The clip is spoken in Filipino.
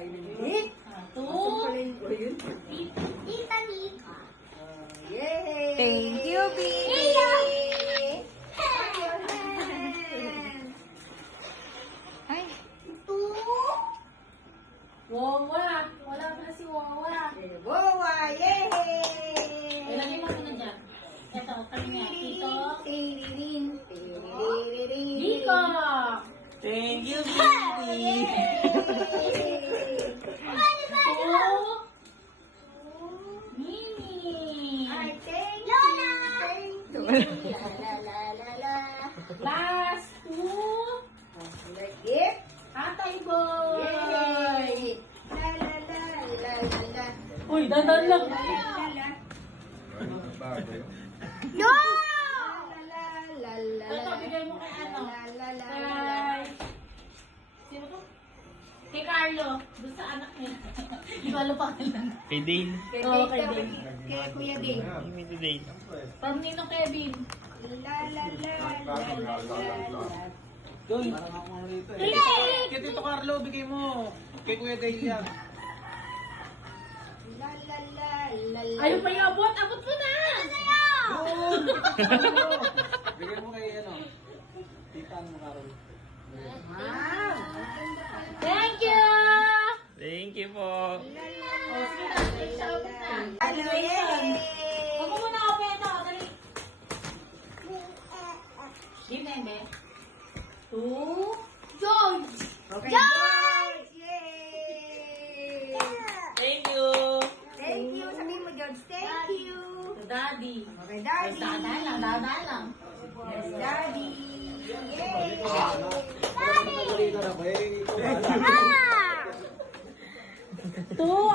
Hindi. Two. Tita Nika. Yay! Thank you, baby. Ay. Two. Wawa. Wala pa na si Wawa. Wawa! Yay! Ilagay mo muna dyan. Ito, kami nga. Tito. Tiririn. Tiririn. Diko. Thank you, baby. Two. Mimi. Ay, thank you. Thank you. La la la la la. Last two. Like gift. Tatay Boy. Yay! La la la la la la. Uy, dandan lang. La la la. No! La la la la. Ito, bigay mo kay ano? La la la la. Kay... Sino to? Kay Carlo. Doon sa anak niya. Hindi ko alam pangalan. Kay Dane. Kay Oo, kay Dave. Dave. Kay Kuya Dave. Kay Dane. From Ninong Kevin. La la la la la la. Doon, parang ako nga rito eh. Hey! Kay Tito Carlo, bigay mo. Kay Kuya Dale yan. La la la la la. Ayun pa yung abot. Abot mo na! Doon! Kay Tito Carlo. Bigay mo kay ano. Tita mo Carol. Wow! Thank you! Thank you po. La la O, sige na. Shout na. Ano yan? Huwag mo muna ako peno. Dali. Give na yun, Two. George! Okay, George! Yay! Thank you. Thank you. Sabihin mo, George. Thank you. To Daddy. Okay, Daddy. Dadaan lang, dadaan lang. Yes, Daddy. Yay! Daddy! Two.